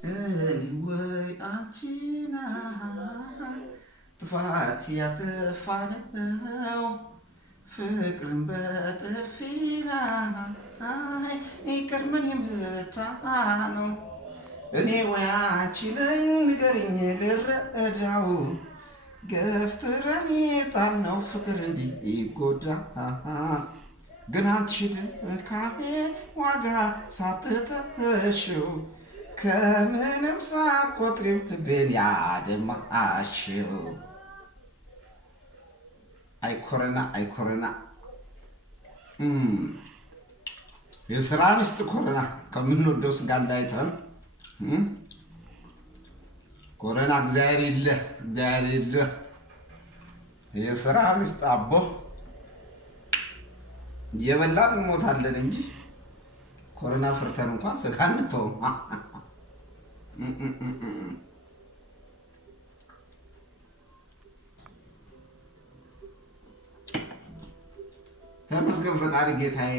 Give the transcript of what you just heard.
ወይ አንቺና ጥፋት ያጠፋነው ፍቅርን በጥፊና ይቅርምን የምታ ነው። እኔ ወይ አንቺ ነኝ ንገሪኝ ልረዳው ገፍትረን የጣልነው ፍቅር እንዲህ ይጎዳ ግን አንቺ ድካሜ ዋጋ ሳትተሽው ከምንም ሳቆጥሪው ልቤን ያደማሽው። አይኮረና አይኮረና የስራ ንስጥ ኮረና ከምንወደው ስጋ እንዳይተን ኮረና እግዚአብሔር ይለህ እግዚአብሔር ይለህ የስራ ንስጥ አቦ እየበላን እንሞታለን እንጂ ኮረና ፍርተን እንኳን ስጋ አንተውም። ተመስገን ፈጣሪ ጌታዬ።